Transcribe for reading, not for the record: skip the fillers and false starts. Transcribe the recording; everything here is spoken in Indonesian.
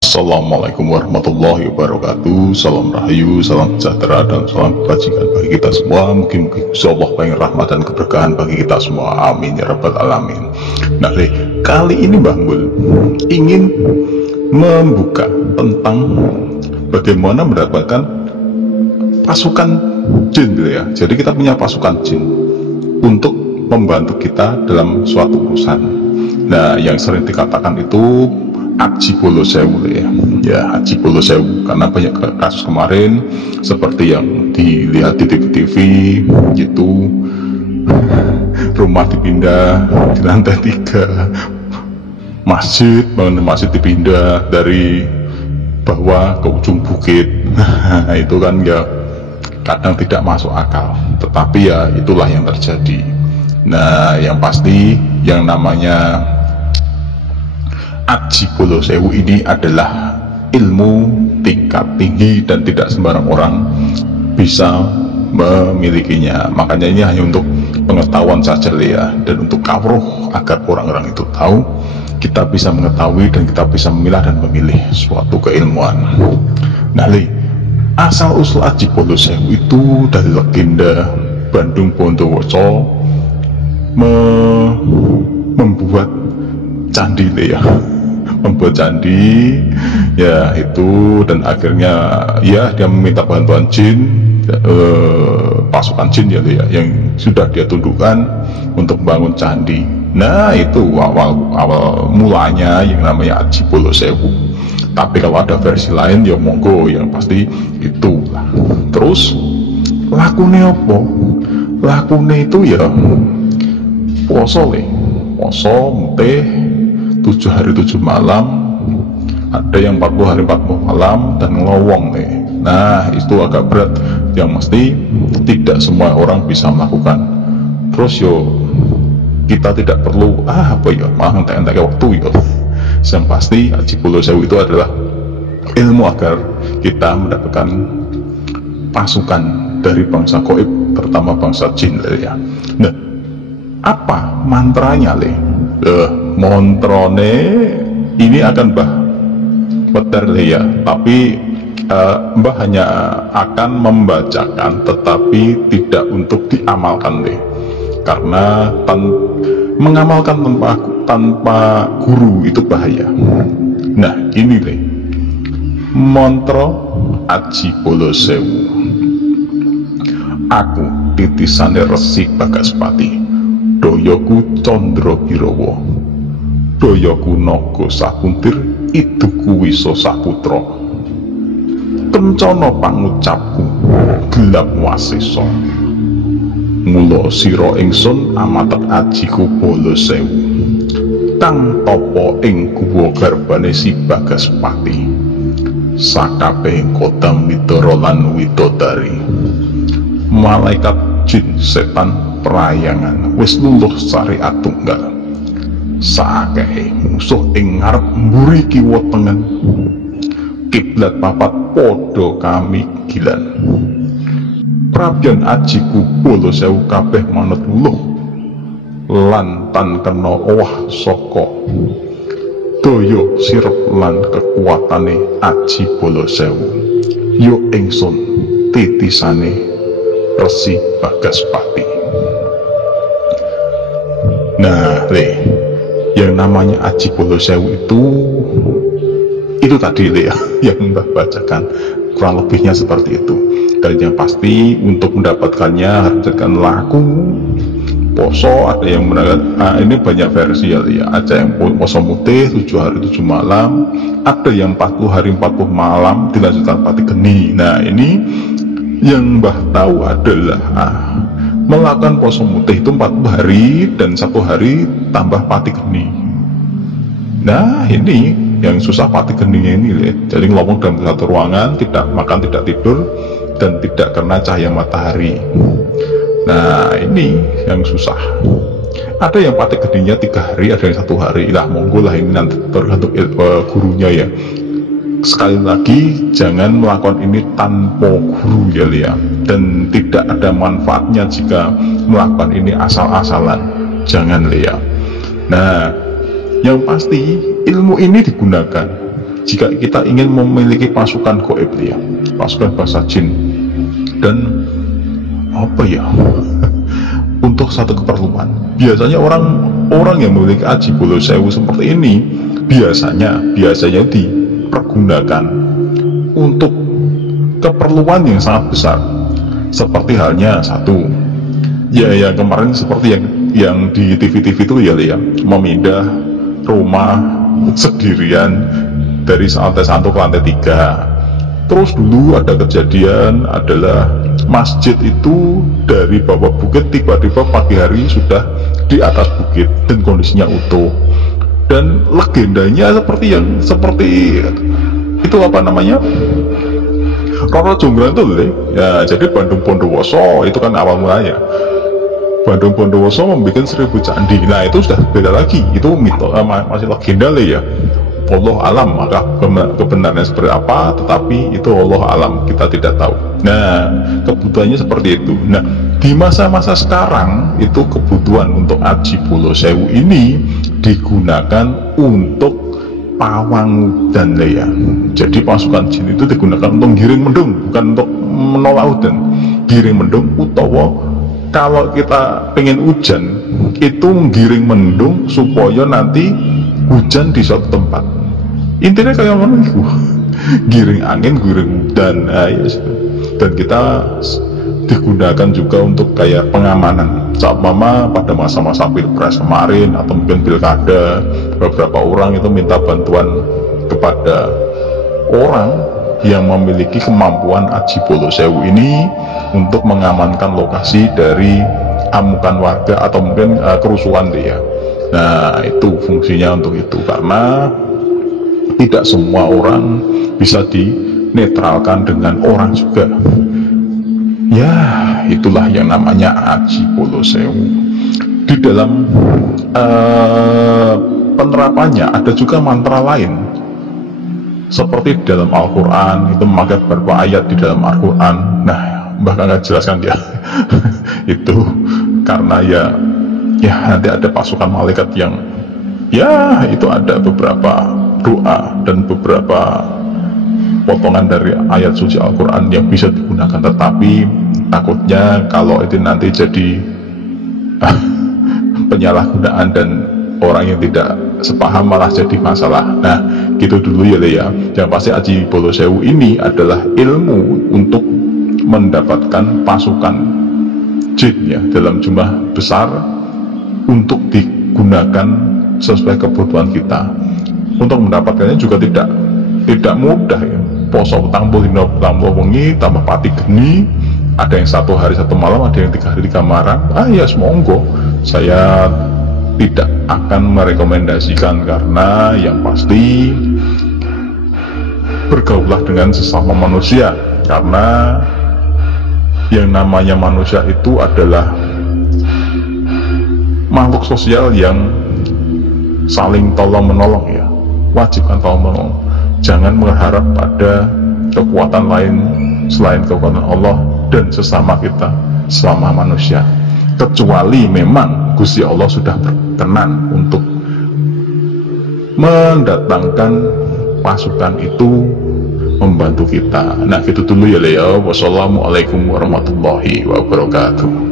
Assalamualaikum warahmatullahi wabarakatuh. Salam rahayu, salam sejahtera, dan salam kebajikan bagi kita semua. Mungkin Allah banyak rahmat dan keberkahan bagi kita semua. Amin ya rabbal alamin. Nah, kali ini Mbah Mul ingin membuka tentang bagaimana mendapatkan pasukan jin ya. Jadi kita punya pasukan jin untuk membantu kita dalam suatu urusan. Nah, yang sering dikatakan itu Aji Bolo Sewu ya Aji Bolo Sewu, karena banyak kasus kemarin seperti yang dilihat di TV-TV gitu, rumah dipindah di lantai 3, masjid dipindah dari bawah ke ujung bukit. Nah, itu kan ya kadang tidak masuk akal, tetapi ya itulah yang terjadi. Nah, yang pasti yang namanya Aji Bolo Sewu ini adalah ilmu tingkat tinggi dan tidak sembarang orang bisa memilikinya. Makanya ini hanya untuk pengetahuan saja ya, dan untuk kawruh agar orang-orang itu tahu, kita bisa mengetahui dan kita bisa memilah dan memilih suatu keilmuan. Nah, asal usul Aji Bolo Sewu itu dari legenda Bandung Bondowoso membuat candi ya, membuat candi ya itu, dan akhirnya ya dia meminta bantuan jin, pasukan jin ya yang sudah dia tundukkan untuk membangun candi. Nah, itu awal mulanya yang namanya Aji Bolo Sewu. Tapi kalau ada versi lain ya monggo, yang pasti itu. Terus lakune apa? Lakune itu ya poso mutih 7 hari 7 malam, ada yang 40 hari 40 malam, dan ngelowong nih. Nah, itu agak berat, yang mesti tidak semua orang bisa melakukan. Terus kita tidak perlu malah entek waktu yang pasti Aji Bolo Sewu itu adalah ilmu agar kita mendapatkan pasukan dari bangsa gaib, terutama bangsa jin ya. Nah, apa mantranya montrone ini akan Mbah Wedar ya, tapi Mbah hanya akan membacakan tetapi tidak untuk diamalkan karena mengamalkan tanpa guru itu bahaya. Nah, ini montro Aji Bolo Sewu. Aku titisane Resi Bagaspati, doyoku Condro Birowo, doyoku Naga Sapuntir, iduku Wisa Saputra, kencono pangucapku gelap wasesa, mula sira ingsun amatet Ajiku Bolo Sewu kang tapa ing guwa garbane Si Bagaspati, sakabehing kodam widara lan widodari, malaikat jin setan perayangan wis luluh syariat tunggal, sakehe musuh ing ngarep mburi kiwa tengen, kiblat papat podo kami gilan, prabyan Ajiku Bolo Sewu kabeh manut luluh lan tan kena owah saka daya sirep lan kekuatane Aji Bolo Sewu. Yo ingsun titisane Resi Bagaspati. Nah, yang namanya Aji Bolo Sewu itu tadi ya yang Mbah bacakan, kurang lebihnya seperti itu. Dan yang pasti untuk mendapatkannya harus dengan laku poso. Ada yang ini banyak versi ya, ada yang poso mutih 7 hari 7 malam, ada yang 40 hari 40 malam dilanjutkan pati geni. Nah, ini yang Mbah tahu adalah melakukan poso mutih itu 40 hari dan 1 hari tambah pati geni. Nah, ini yang susah pati geninya ini jadi ngomong dalam satu ruangan, tidak makan, tidak tidur, dan tidak kena cahaya matahari. Nah, ini yang susah. Ada yang pati geninya 3 hari, ada yang 1 hari. Monggo lah, ini nanti tergantung gurunya ya. Sekali lagi, jangan melakukan ini tanpa guru ya, dan tidak ada manfaatnya jika melakukan ini asal-asalan. Jangan Nah, yang pasti ilmu ini digunakan jika kita ingin memiliki pasukan gaib ya, pasukan bangsa jin, dan apa ya, untuk satu keperluan. Biasanya orang yang memiliki Aji Bolo Sewu seperti ini biasanya dipergunakan untuk keperluan yang sangat besar, seperti halnya satu ya yang kemarin seperti yang di TV-TV itu ya, memindah rumah sendirian dari lantai 1 ke lantai 3. Terus dulu ada kejadian adalah masjid itu dari bawah bukit tiba-tiba pagi hari sudah di atas bukit dan kondisinya utuh. Dan legendanya seperti itu apa namanya, Roro Jonggrang itu ya. Jadi Bandung Bondowoso itu kan awal mulanya. Bandung Bondowoso membuat 1000 candi. Nah itu sudah beda lagi, itu masih legenda ya. Allah alam, maka kebenarannya seperti apa, tetapi itu Allah alam, kita tidak tahu. Nah kebutuhannya seperti itu. Nah di masa-masa sekarang itu kebutuhan untuk Aji Bolo Sewu ini digunakan untuk pawang dan lea. Jadi pasukan jin itu digunakan untuk giring mendung, bukan untuk menolak udan. Giring mendung utawa kalau kita pengen hujan itu giring mendung supaya nanti hujan di suatu tempat. Intinya kayak mana itu, giring angin, giring udan. Nah, ya, dan kita digunakan juga untuk kayak pengamanan. Saat mama pada masa-masa pilpres kemarin atau mungkin pilkada, beberapa orang itu minta bantuan kepada orang yang memiliki kemampuan Aji Bolo Sewu ini untuk mengamankan lokasi dari amukan warga atau mungkin kerusuhan dia. Nah itu fungsinya untuk itu, karena tidak semua orang bisa dinetralkan dengan orang juga. Ya itulah yang namanya Aji Bolo Sewu. Di dalam penerapannya ada juga mantra lain, seperti di dalam Al-Quran itu memakai beberapa ayat di dalam Al-Quran. Nah bahkan nggak jelaskan dia itu karena ya nanti ada pasukan malaikat yang ya itu ada beberapa doa dan beberapa potongan dari ayat suci Al-Quran yang bisa digunakan, tetapi takutnya kalau itu nanti jadi penyalahgunaan dan orang yang tidak sepaham malah jadi masalah. Nah gitu dulu ya. Yang pasti Aji Bolo Sewu ini adalah ilmu untuk mendapatkan pasukan jin ya dalam jumlah besar untuk digunakan sesuai kebutuhan kita. Untuk mendapatkannya juga tidak mudah ya. Poso tambuh dina tambuh wengi tambah pati geni, ada yang 1 hari 1 malam, ada yang 3 hari 3 malam. Ya semonggo, saya tidak akan merekomendasikan, karena yang pasti bergaulah dengan sesama manusia, karena yang namanya manusia itu adalah makhluk sosial yang saling tolong menolong ya, wajibkan tolong menolong. Jangan mengharap pada kekuatan lain selain kekuatan Allah dan sesama kita, sesama manusia, kecuali memang Gusti Allah sudah berkenan untuk mendatangkan pasukan itu membantu kita. Nah gitu dulu ya Leo. Wassalamualaikum warahmatullahi wabarakatuh.